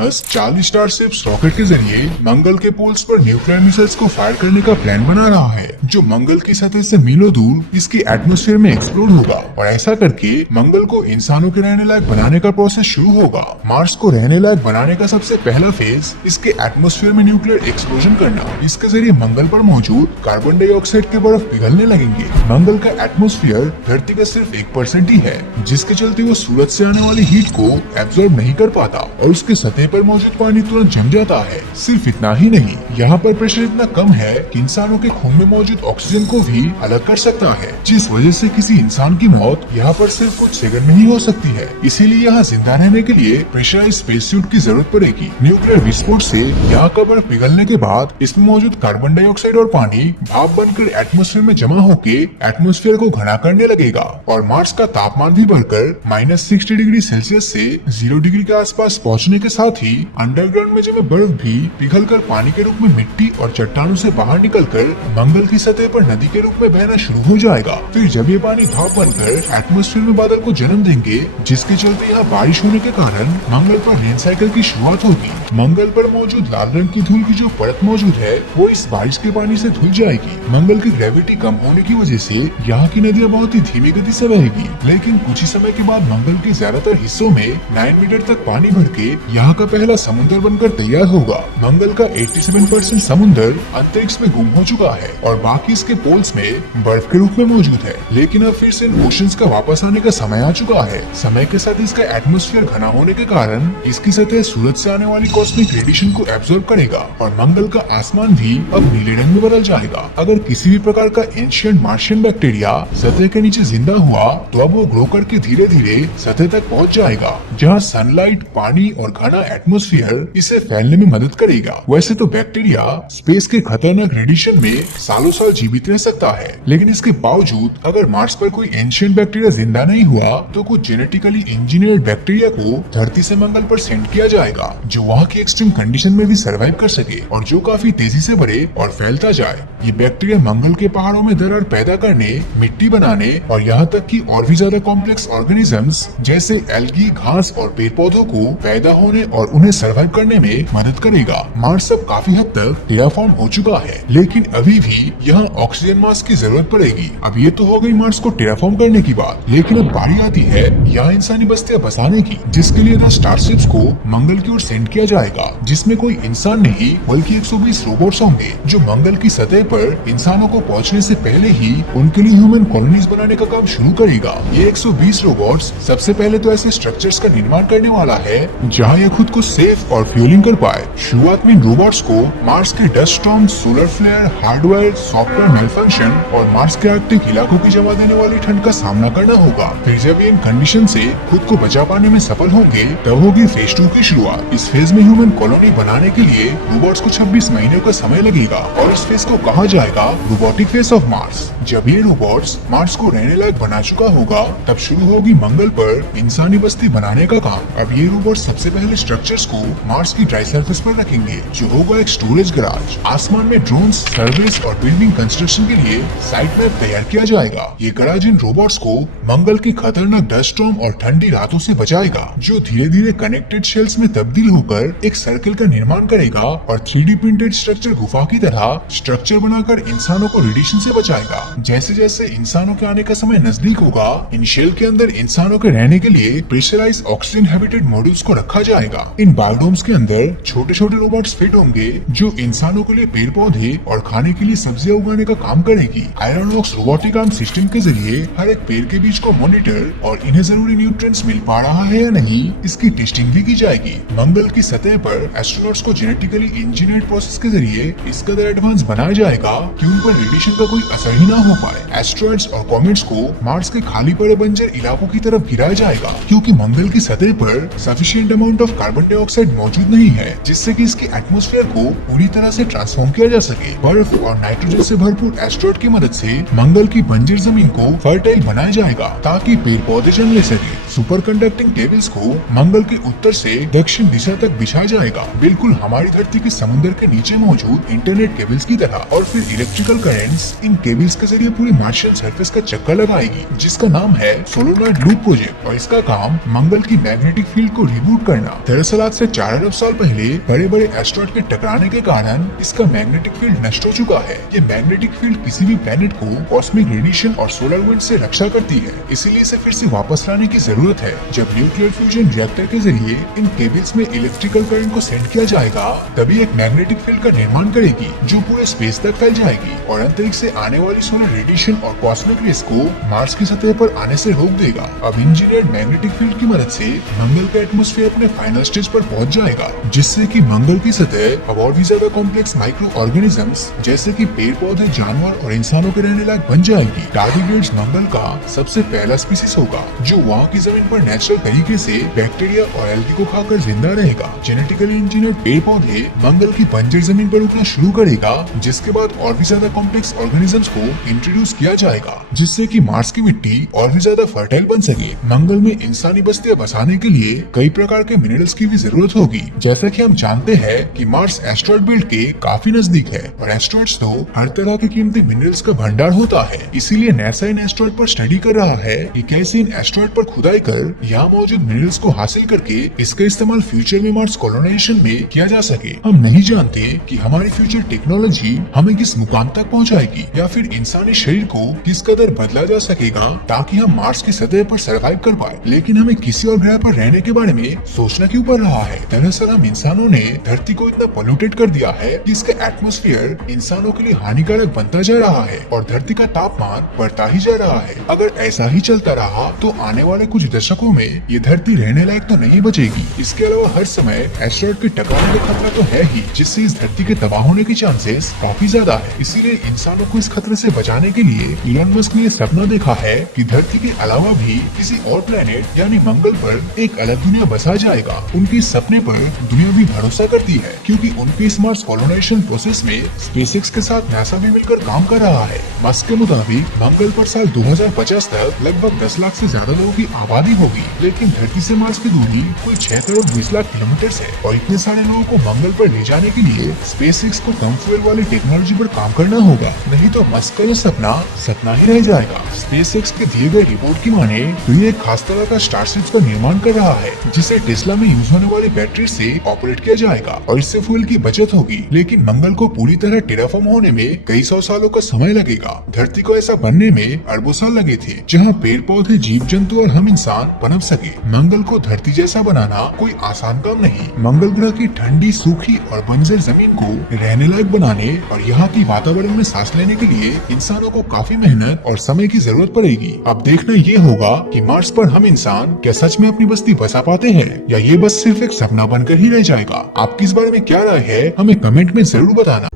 Musk Charlie starship rocket के जरिए मंगल के पोल्स पर न्यूक्लियर मिसाइल्स को फायर करने का प्लान बना रहा है, जो मंगल की सतह से मीलों दूर इसके एटमॉस्फेयर में एक्सप्लोड होगा और ऐसा करके मंगल को इंसानों के रहने लायक बनाने का प्रोसेस शुरू होगा। मार्स को रहने लायक बनाने का सबसे पहला फेज इसके एटमॉस्फेयर में न्यूक्लियर एक्सप्लोजन करना। इसके जरिए मंगल पर मौजूद कार्बन डाइऑक्साइड के बर्फ पिघलने लगेंगे। मंगल का एटमॉस्फेयर धरती का सिर्फ 1% ही है, जिसके चलते वो सूरज से आने वाली हीट को एब्जॉर्ब नहीं कर पाता और उसके सतह पर मौजूद पानी तुरंत जम जाता है। सिर्फ इतना ही नहीं, यहाँ पर प्रेशर इतना कम है कि इंसानों के खून में मौजूद ऑक्सीजन को भी अलग कर सकता है, जिस वजह से किसी इंसान की मौत यहाँ पर सिर्फ कुछ सेकंड में ही हो सकती है। इसीलिए यहाँ जिंदा रहने के लिए प्रेशराइज्ड स्पेस सूट की जरूरत पड़ेगी। न्यूक्लियर विस्फोट से यहाँ का बर्फ पिघलने के बाद इसमें मौजूद कार्बन डाइऑक्साइड और पानी भाप बनकर एटमॉस्फेयर में जमा होके एटमॉस्फेयर को घना करने लगेगा और मार्स का तापमान भी बढ़कर -60 डिग्री सेल्सियस से 0 डिग्री के आसपास पहुँचने के साथ ही अंडरग्राउंड में जमे बर्फ भी पिघलकर पानी के रूप में मिट्टी और चट्टानों से बाहर निकलकर मंगल की सतह पर नदी के रूप में बहना शुरू हो जाएगा। फिर जब ये पानी भाप बनकर एटमॉस्फेयर में बादल को जन्म देंगे, जिसके चलते यहाँ बारिश होने के कारण मंगल पर रेन साइकिल की शुरुआत होगी। मंगल पर मौजूद लाल रंग की धूल की जो परत मौजूद है वो इस बारिश के पानी से धुल जाएगी। मंगल की ग्रेविटी कम होने की वजह से यहाँ की नदियाँ बहुत ही धीमी गति से बहेगी, लेकिन कुछ ही समय के बाद मंगल के ज्यादातर हिस्सों में 9 मीटर तक पानी भर के यहाँ का पहला समुद्र बनकर तैयार होगा। मंगल का 87% समुद्र अंतरिक्ष में गुम हो चुका है और बाकी इसके पोल्स में बर्फ के रूप में मौजूद है, लेकिन अब फिर से इन ओशंस का वापस आने का समय आ चुका है। समय के साथ इसका एटमॉस्फेयर घना होने के कारण इसकी सतह सूरज से आने वाली कॉस्मिक रेडिएशन को एब्जॉर्ब करेगा और मंगल का आसमान भी अब नीले रंग में बदल जाएगा। अगर किसी भी प्रकार का एंशिएंट मार्शियन बैक्टीरिया सतह के नीचे जिंदा हुआ तो अब वो ग्रो करके धीरे धीरे सतह तक पहुंच जाएगा, जहां सनलाइट, पानी और घना एटमॉस्फेयर इसे फैलने में मदद करेगा। वैसे तो बैक्टीरिया स्पेस के खतरनाक रेडिएशन में सालों साल जीवित रह सकता है, लेकिन इसके बावजूद अगर मार्स पर कोई एंशिएंट बैक्टीरिया जिंदा नहीं हुआ तो कुछ जेनेटिकली इंजीनियर्ड बैक्टीरिया को धरती से मंगल पर सेंड किया जाएगा, जो वहाँ की एक्सट्रीम कंडीशन में भी सर्वाइव कर सके और जो काफी तेजी से बढ़े और फैलता जाए। ये बैक्टीरिया मंगल के पहाड़ों में दरार पैदा करने, मिट्टी बनाने और यहाँ तक कि और भी ज्यादा कॉम्प्लेक्स ऑर्गेनिजम्स जैसे एल्गी, घास और पेड़ पौधों को पैदा होने और उन्हें सर्वाइव करने में मदद करेगा। मार्स अब काफी हद तक टेराफॉर्म हो चुका है, लेकिन अभी भी यहाँ ऑक्सीजन मास्क की जरूरत पड़ेगी। अब ये तो हो गई मार्स को टेराफॉर्म करने की बात, लेकिन अब बारी आती है यहाँ इंसानी बस्तियां बसाने की, जिसके लिए स्टारशिप्स को मंगल की ओर सेंड किया जाएगा, जिसमें कोई इंसान नहीं बल्कि 120 रोबोट्स होंगे, जो मंगल की सतह पर इंसानों को पहुँचने से पहले ही उनके लिए ह्यूमन कॉलोनीज बनाने का काम शुरू करेगा। ये 120 रोबोट्स सबसे पहले तो ऐसे स्ट्रक्चर्स का निर्माण करने वाला है जहाँ ये खुद को सेफ और फ्यूलिंग कर पाए। शुरुआत में इन रोबोट्स को मार्स के dust storm, solar flare, hardware, software malfunction और मार्स के आर्कटिक इलाकों की जमा देने वाली ठंड का सामना करना होगा। फिर जब ये इन कंडीशन से खुद को बचा पाने में सफल होंगे, तब होगी फेज 2 की शुरुआत। इस फेज में ह्यूमन कॉलोनी बनाने के लिए रोबोट्स को 26 महीने का समय लगेगा और इस फेज को कहा जाएगा रोबोटिक फेज ऑफ मार्स। जब ये रोबोट्स मार्स को रहने लायक बना चुका होगा, तब शुरू होगी मंगल पर इंसानी बस्ती बनाने का काम। अब ये रोबोट्स सबसे पहले स्ट्रक्चर्स को मार्स की ड्राई सरफेस पर रखेंगे, जो होगा एक स्टोरेज गैराज। आसमान में ड्रोन्स, सर्विस और बिल्डिंग कंस्ट्रक्शन के लिए साइट मैप तैयार किया जाएगा। ये गैराज इन रोबोट्स को मंगल की खतरनाक डस्ट स्टॉर्म और ठंडी रातों से बचाएगा, जो धीरे धीरे कनेक्टेड शेल्स में तब्दील होकर एक सर्कल का निर्माण करेगा और 3D प्रिंटेड स्ट्रक्चर गुफा की तरह स्ट्रक्चर बनाकर इंसानों को रेडिएशन से बचाएगा। जैसे जैसे इंसानों के आने का समय नजदीक होगा, इन शेल के अंदर इंसानों के रहने के लिए प्रेशराइज्ड ऑक्सीजन हैबिटेट मॉड्यूल्स को रखा जाएगा। इन बायोडोम्स के अंदर छोटे छोटे रोबोट्स फिट होंगे, जो इंसानों के लिए पेड़ पौधे और खाने के लिए सब्जियां उगाने का काम करेगी। आयरनवॉक्स रोबोटिक आर्म सिस्टम के जरिए हर एक पेड़ के बीज को मॉनिटर और इन्हें जरूरी न्यूट्रिएंट्स मिल पा रहा है या नहीं, इसकी टेस्टिंग भी की जाएगी। मंगल की सतह पर एस्ट्रोनॉट्स को जेनेटिकली इंजीनियर्ड प्रोसेस के जरिए इस कदर एडवांस बनाया जाएगा कि उन पर रेडिएशन का कोई असर ही ना हो पाए। एस्ट्रॉइड्स और कॉमेट्स को मार्स के खाली पड़े बंजर इलाकों की तरफ गिराया जाएगा, क्योंकि मंगल की सतह पर sufficient amount of carbon dioxide मौजूद नहीं है, जिससे कि इसके एटमॉस्फेयर को पूरी तरह से ट्रांसफॉर्म किया जा सके। बर्फ और नाइट्रोजन से भरपूर एस्ट्रॉइड की मदद से मंगल की बंजर जमीन को फर्टाइल बनाया जाएगा, ताकि पेड़ पौधे जन्म ले सके। सुपर कंडक्टिंग केबल्स को मंगल के उत्तर से दक्षिण दिशा तक बिछाया जाएगा, बिल्कुल हमारी धरती के समुद्र के नीचे मौजूद इंटरनेट केबल्स की तरह। और फिर इलेक्ट्रिकल करंट्स इन केबल्स के जरिए पूरी मार्शियन सरफेस का चक्कर लगाएगी, जिसका नाम है सोलोनॉइड लूप प्रोजेक्ट, और इसका काम मंगल की मैग्नेटिक फील्ड को रिबूट करना। दरअसल दरअसल आज से 4 अरब साल पहले बड़े बड़े एस्ट्रॉइड के टकराने के कारण इसका मैग्नेटिक फील्ड नष्ट हो चुका है। ये मैग्नेटिक फील्ड किसी भी प्लेनेट को कॉस्मिक रेडिएशन और सोलर विंड से रक्षा करती है, इसीलिए इसे फिर से वापस लाने की जरूरत है। जब न्यूक्लियर फ्यूजन रिएक्टर के जरिए इन केबल्स में इलेक्ट्रिकल करंट को सेंड किया जाएगा, तभी एक मैग्नेटिक फील्ड का निर्माण करेगी जो पूरे स्पेस तक फैल जाएगी और अंतरिक्ष से आने वाली सोलर रेडिएशन और कॉस्मिक रेस को मार्स की सतह पर आने से रोक देगा। अब इंजीनियर्ड मैग्नेटिक फील्ड की मदद से मंगल का एटमॉस्फेयर अपने फाइनल स्टेज पर पहुंच जाएगा, जिससे कि मंगल की सतह अब और भी ज्यादा कॉम्प्लेक्स माइक्रो ऑर्गेनिजम्स जैसे कि पेड़ पौधे, जानवर और इंसानों के रहने लायक बन जाएगी। टार्डिग्रेड्स मंगल का सबसे पहला स्पीसीज होगा जो वहाँ की जमीन पर नेचुरल तरीके से बैक्टीरिया और एल्गी को खाकर जिंदा रहेगा। जेनेटिकली इंजीनियर्ड पेड़ पौधे मंगल की बंजर जमीन पर उगना शुरू करेगा, जिसके बाद और भी ज्यादा कॉम्प्लेक्स ऑर्गेनिजम्स को इंट्रोड्यूस किया जाएगा, जिससे कि मार्स की मिट्टी और भी ज्यादा फर्टाइल बन सके। मंगल में इंसानी बस्तियां बसाने के लिए कई प्रकार के मिनरल्स की भी जरूरत होगी। जैसा कि हम जानते हैं कि मार्स एस्ट्रॉइड बेल्ट के काफी नजदीक है और एस्ट्रॉइड्स तो हर तरह के कीमती मिनरल्स का भंडार होता है। इसीलिए नासा इन एस्ट्रॉइड पर स्टडी कर रहा है कि कैसे इन एस्ट्रॉइड पर खुदाई कर यहाँ मौजूद मिनरल्स को हासिल करके इसका इस्तेमाल फ्यूचर में मार्स कॉलोनाइजेशन में किया जा सके। हम नहीं जानते कि हमारी फ्यूचर टेक्नोलॉजी हमें किस मुकाम तक पहुँचाएगी या फिर इंसानी शरीर को किस कदर बदला जा सकेगा ताकि हम मार्स की सतह पर सर्वाइव कर पाए। लेकिन हमें किसी और ग्रह पर रहने के बारे में सोचना क्यों पड़ रहा है? दरअसल हम इंसानों ने धरती को इतना पोल्यूटेड कर दिया है कि इसका एटमॉस्फेयर इंसानों के लिए हानिकारक बनता जा रहा है और धरती का तापमान बढ़ता ही जा रहा है। अगर ऐसा ही चलता रहा तो आने वाले कुछ दशकों में ये धरती रहने लायक तो नहीं बचेगी। इसके अलावा हर समय एस्ट्रॉइड के टकराने का खतरा तो है ही, जिससे इस धरती के तबाह होने के चांसेस काफी ज्यादा है। इसीलिए इंसानों को इस खतरे से बचाने के लिए इलॉन मस्क ने सपना देखा है कि धरती के अलावा भी किसी और प्लेनेट यानी मंगल पर एक अलग दुनिया बसा जाएगा। उनके इस सपने पर दुनिया भी भरोसा करती है, क्योंकि उनके इस मार्स कॉलोनाइजेशन प्रोसेस में स्पेसएक्स के साथ नासा भी मिलकर काम कर रहा है। मस्क के मुताबिक मंगल पर साल 2050 तक लगभग 10 लाख से ज्यादा लोगों की आबादी होगी, लेकिन धरती से मार्स की दूरी कुल 6 करोड़ 20 लाख किलोमीटर है और इतने सारे लोगों को मंगल पर ले जाने के लिए स्पेसएक्स को कम फ्यूल वाली टेक्नोलॉजी पर काम करना होगा, नहीं तो मस्क का ये सपना सपना ही रह जाएगा। स्पेसएक्स के दिए गए रिपोर्ट की माने तो ये एक खास तरह का स्टारशिप का निर्माण कर रहा है, जिसे टेस्ला में यूज होने वाली बैटरी से ऑपरेट किया जाएगा और इससे फ्यूल की बचत होगी। लेकिन मंगल को पूरी तरह टेराफॉर्म होने में कई सौ सालों का समय लगेगा। धरती को ऐसा बनने में अरबों साल लगे थे, जहाँ पेड़ पौधे, जीव जंतु और हम इंसान पनप सके। मंगल को धरती जैसा बनाना कोई आसान काम नहीं। मंगल ग्रह की ठंडी, सूखी और बंजर जमीन को रहने लायक बनाने और यहाँ की वातावरण में सांस लेने के लिए इंसानों को काफी मेहनत और समय की जरूरत पड़ेगी। अब देखना ये होगा कि मार्स पर हम इंसान क्या सच में अपनी बस्ती बसा पाते हैं या ये बस सिर्फ एक सपना बनकर ही रह जाएगा। आपकी इस बारे में क्या राय है, हमें कमेंट में जरूर बताना।